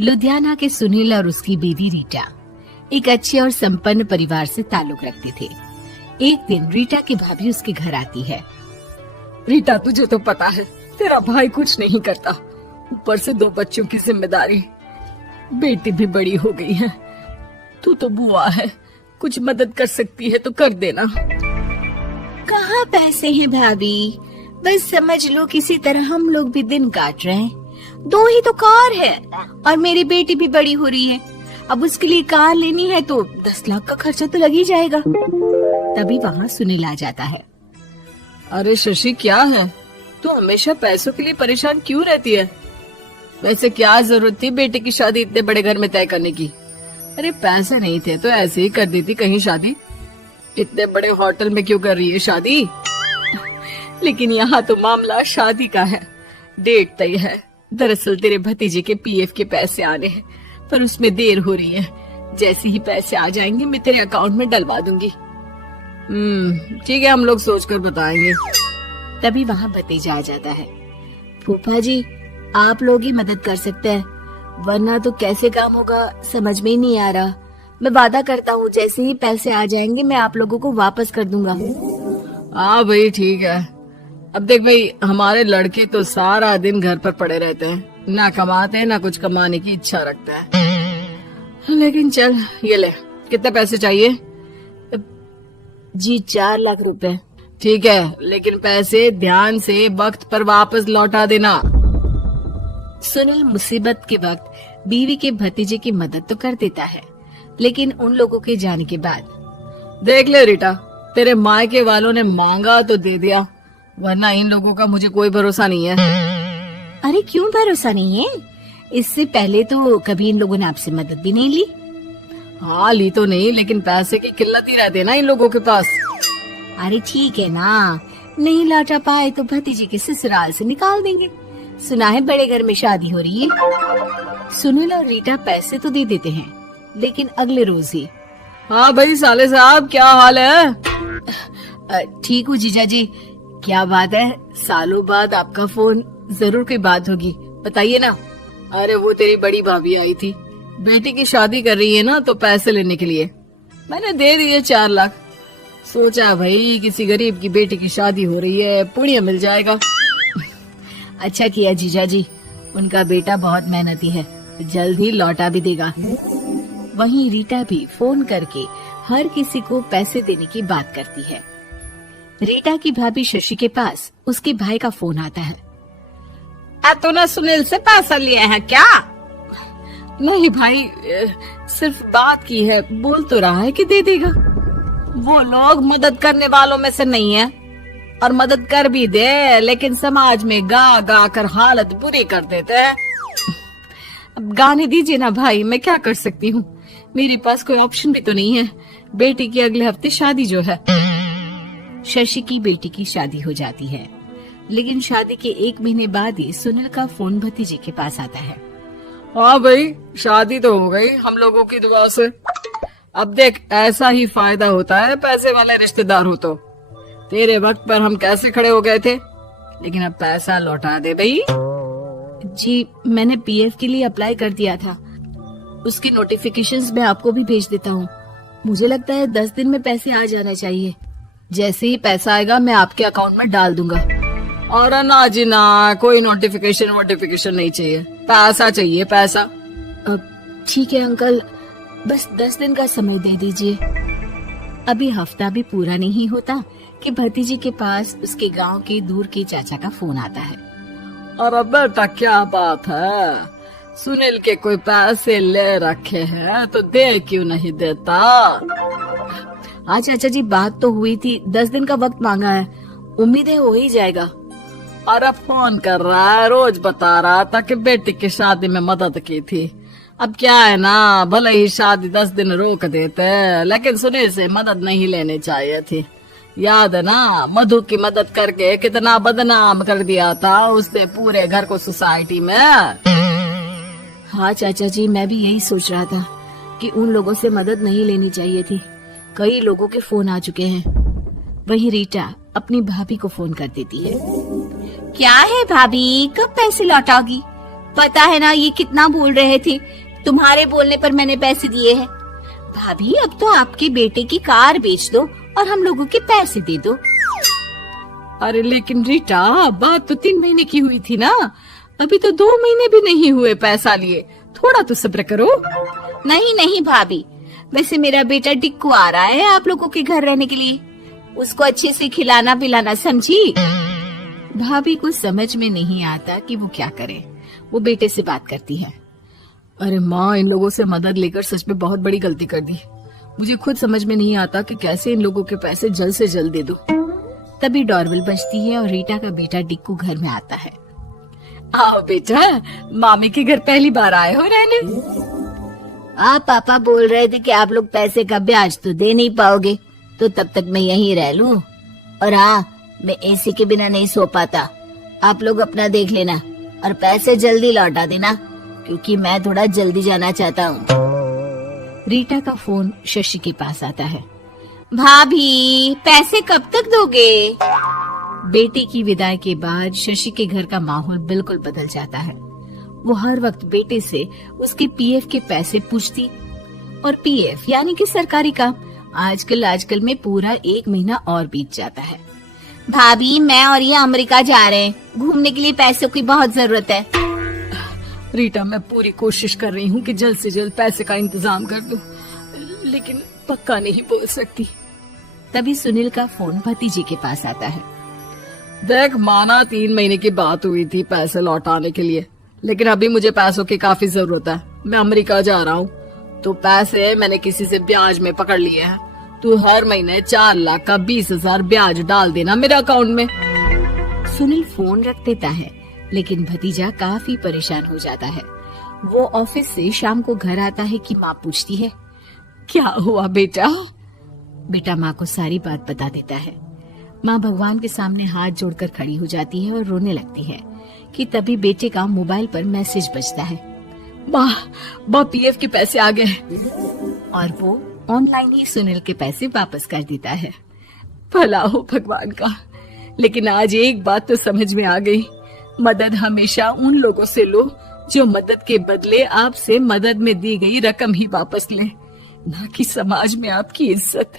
लुधियाना के सुनील और उसकी बीवी रीटा एक अच्छे और संपन्न परिवार से ताल्लुक रखते थे। एक दिन रीटा की भाभी उसके घर आती है। रीटा, तुझे तो पता है तेरा भाई कुछ नहीं करता, ऊपर से 2 बच्चों की जिम्मेदारी, बेटी भी बड़ी हो गई है। तू तो बुआ है, कुछ मदद कर सकती है तो कर देना। कहाँ पैसे हैं भाभी, बस समझ लो किसी तरह हम लोग भी दिन काट रहे हैं। 2 ही तो कार है और मेरी बेटी भी बड़ी हो रही है। अब उसके लिए कार लेनी है तो 10 लाख का खर्चा तो लग ही जाएगा। तभी वहाँ सुनील आ जाता है। अरे शशि, क्या है, तू हमेशा पैसों के लिए परेशान क्यों रहती है? वैसे क्या जरूरत थी बेटे की शादी इतने बड़े घर में तय करने की? अरे पैसे नहीं थे तो ऐसे ही कर देती कहीं शादी। इतने बड़े होटल में क्यों कर रही है शादी? लेकिन यहाँ तो मामला शादी का है, डेट तय है। दरअसल तेरे भतीजे के पीएफ के पैसे आने हैं, पर उसमें देर हो रही है। जैसे ही पैसे आ जाएंगे मैं तेरे अकाउंट में डलवा दूंगी। ठीक है, हम लोग सोचकर बताएंगे। तभी वहाँ भतीजा आ जाता है। फूफा जी, आप लोग ही मदद कर सकते हैं, वरना तो कैसे काम होगा समझ में ही नहीं आ रहा। मैं वादा करता हूँ जैसे ही पैसे आ जाएंगे मैं आप लोगों को वापस कर दूंगा। हाँ भाई ठीक है। अब देख भाई, हमारे लड़के तो सारा दिन घर पर पड़े रहते हैं, ना कमाते हैं ना कुछ कमाने की इच्छा रखते हैं। लेकिन चल ये ले, कितने पैसे चाहिए? जी 4 लाख रुपए। ठीक है, लेकिन पैसे ध्यान से वक्त पर वापस लौटा देना। सुनील मुसीबत के वक्त बीवी के भतीजे की मदद तो कर देता है, लेकिन उन लोगों के जाने के बाद देख ले रीटा, तेरे मायके वालों ने मांगा तो दे दिया, वरना इन लोगों का मुझे कोई भरोसा नहीं है। अरे क्यों भरोसा नहीं है? इससे पहले तो कभी इन लोगों ने आपसे मदद भी नहीं ली। हाँ ली तो नहीं, लेकिन पैसे की किल्लत ही रहती है ना इन लोगों के पास। अरे ठीक है ना, नहीं लौटा पाए तो भतीजे के ससुराल से निकाल देंगे। सुना है बड़े घर में शादी हो रही है। सुनील और रीटा पैसे तो दे देते हैं, लेकिन अगले रोज ही। हाँ भाई साले साहब, क्या हाल है? ठीक हूँ जीजा जी। क्या बात है, सालों बाद आपका फोन, जरूर कोई बात होगी, बताइए ना। अरे वो तेरी बड़ी भाभी आई थी, बेटी की शादी कर रही है ना, तो पैसे लेने के लिए मैंने दे दिए 4 लाख। सोचा भाई किसी गरीब की बेटी की शादी हो रही है, पुण्य मिल जाएगा। अच्छा किया जीजा जी, उनका बेटा बहुत मेहनती है, जल्द ही लौटा भी देगा। वहीं रीटा भी फोन करके हर किसी को पैसे देने की बात करती है। रीटा की भाभी शशि के पास उसके भाई का फोन आता है। तूने सुनील से पैसा लिया है क्या? नहीं भाई, सिर्फ बात की है, बोल तो रहा है कि दे देगा। वो लोग मदद करने वालों में से नहीं है, और मदद कर भी दे लेकिन समाज में गा गा कर हालत बुरी कर देते हैं। अब गाने दीजिए ना भाई, मैं क्या कर सकती हूँ, मेरे पास कोई ऑप्शन भी तो नहीं है। बेटी की अगले हफ्ते शादी जो है। शशि की बेटी की शादी हो जाती है, लेकिन शादी के 1 महीने बाद ही सुनील का फोन भतीजे के पास आता है। हाँ भाई, शादी तो हो गई हम लोगों की दुआ से। अब देख, ऐसा ही फायदा होता है पैसे वाले रिश्तेदार हो तो। तेरे वक्त पर हम कैसे खड़े हो गए थे, लेकिन अब पैसा लौटा दे भाई। जी मैंने पीएफ के लिए अप्लाई कर दिया था, उसकी नोटिफिकेशंस मैं आपको भी भेज देता हूँ। मुझे लगता है 10 दिन में पैसे आ जाना चाहिए। जैसे ही पैसा आएगा मैं आपके अकाउंट में डाल दूंगा। और ना जी ना, कोई नोटिफिकेशन नहीं चाहिए, पैसा चाहिए, पैसा। ठीक है अंकल, बस 10 दिन का समय दे दीजिए। अभी हफ्ता भी पूरा नहीं होता कि भतीजे के पास उसके गांव के दूर के चाचा का फोन आता है। अरे बेटा क्या बात है, सुनील के कोई पैसे ले रखे हैं तो दे क्यों नहीं देता? हाँ चाचा जी, बात तो हुई थी, 10 दिन का वक्त मांगा है, उम्मीद है हो ही जाएगा। अरे फोन कर रहा है, रोज बता रहा था कि बेटी की शादी में मदद की थी। अब क्या है ना, भले ही शादी 10 दिन रोक देते, लेकिन सुनील से मदद नहीं लेनी चाहिए थी। याद है ना, मधु की मदद करके कितना बदनाम कर दिया था उसने पूरे घर को सोसाइटी में। हाँ चाचा जी, मैं भी यही सोच रहा था कि उन लोगों से मदद नहीं लेनी चाहिए थी। कई लोगों के फोन आ चुके हैं। वही रीटा अपनी भाभी को फोन कर देती है। क्या है भाभी, कब पैसे लौटाओगी? पता है ना ये कितना बोल रहे थे, तुम्हारे बोलने पर मैंने पैसे दिए हैं। भाभी अब तो आपके बेटे की कार बेच दो और हम लोगों के पैसे दे दो। अरे लेकिन रीटा, बात तो 3 महीने की हुई थी ना, अभी तो 2 महीने भी नहीं हुए पैसा लिए, थोड़ा तो सब्र करो। नहीं नहीं भाभी, वैसे मेरा बेटा टिक्कू आ रहा है आप लोगों के घर रहने के लिए, उसको अच्छे से खिलाना पिलाना, समझी? भाभी को समझ में नहीं आता कि वो क्या करे। वो बेटे से बात करती है। अरे माँ, इन लोगों से मदद लेकर सच में बहुत बड़ी गलती कर दी। मुझे खुद समझ में नहीं आता कि कैसे इन लोगों के पैसे जल्द से जल्द दे दूं। तभी डोरबेल बजती है और रीटा का बेटा टिक्कू घर में आता है। आओ बेटा, मामी के घर पहली बार आए हो रहने? आप पापा बोल रहे थे कि आप लोग पैसे का ब्याज तो दे नहीं पाओगे, तो तब तक मैं यहीं रह लूं। और हाँ, मैं एसी के बिना नहीं सो पाता। आप लोग अपना देख लेना और पैसे जल्दी लौटा देना, क्योंकि मैं थोड़ा जल्दी जाना चाहता हूँ। रीटा का फोन शशि के पास आता है। भाभी, पैसे कब तक दोगे? बेटे की विदाई के बाद शशि के घर का माहौल बिल्कुल बदल जाता है। वो हर वक्त बेटे से उसके पीएफ के पैसे पूछती, और पीएफ यानी कि सरकारी काम। आजकल में पूरा 1 महीना और बीत जाता है। भाभी, मैं और ये अमेरिका जा रहे हैं, घूमने के लिए पैसों की बहुत जरूरत है। रीटा, मैं पूरी कोशिश कर रही हूँ कि जल्द से जल्द पैसे का इंतजाम कर दूं, लेकिन पक्का नहीं बोल सकती। तभी सुनील का फोन भतीजे के पास आता है। देख माना 3 महीने की बात हुई थी पैसे लौटाने के लिए, लेकिन अभी मुझे पैसों की काफी जरूरत है। मैं अमेरिका जा रहा हूँ, तो पैसे मैंने किसी से ब्याज में पकड़ लिए हैं। तू हर महीने 4 लाख का 20,000 ब्याज डाल देना मेरे अकाउंट में। सुनील फोन रख देता है, लेकिन भतीजा काफी परेशान हो जाता है। वो ऑफिस से शाम को घर आता है कि माँ पूछती है, क्या हुआ बेटा? बेटा माँ को सारी बात बता देता है। माँ भगवान के सामने हाथ जोड़कर खड़ी हो जाती है और रोने लगती है कि तभी बेटे का मोबाइल पर मैसेज बजता है। माँ, पीएफ के पैसे आ गए। और वो ऑनलाइन ही सुनील के पैसे वापस कर देता है। भला हो भगवान का। लेकिन आज एक बात तो समझ में आ गई, मदद हमेशा उन लोगों से लो जो मदद के बदले आपसे मदद में दी गई रकम ही वापस ले, ना कि समाज में आपकी इज्जत।